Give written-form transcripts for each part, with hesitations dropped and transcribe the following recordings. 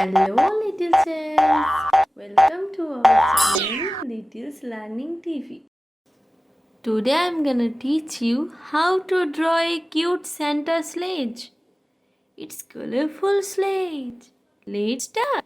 Hello little childs, welcome to our channel Little's Learning TV. Today I'm gonna teach you how to draw a cute Santa sleigh. It's colorful sleigh. Let's start.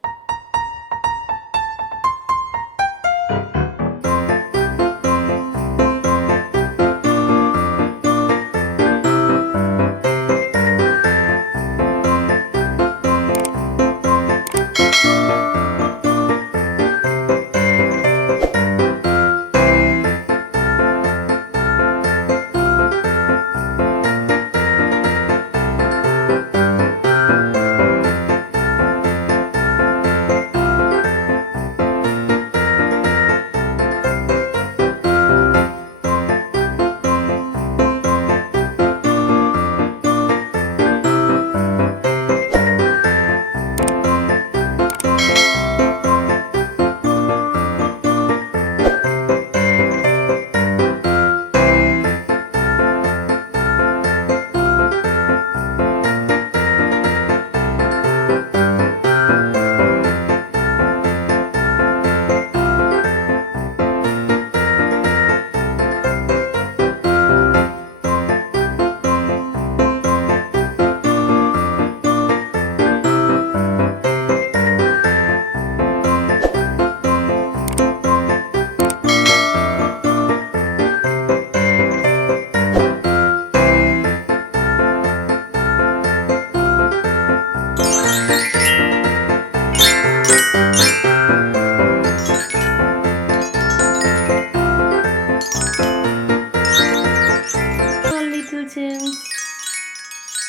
Little childs,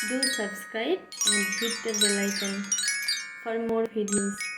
do subscribe and hit the bell icon for more videos.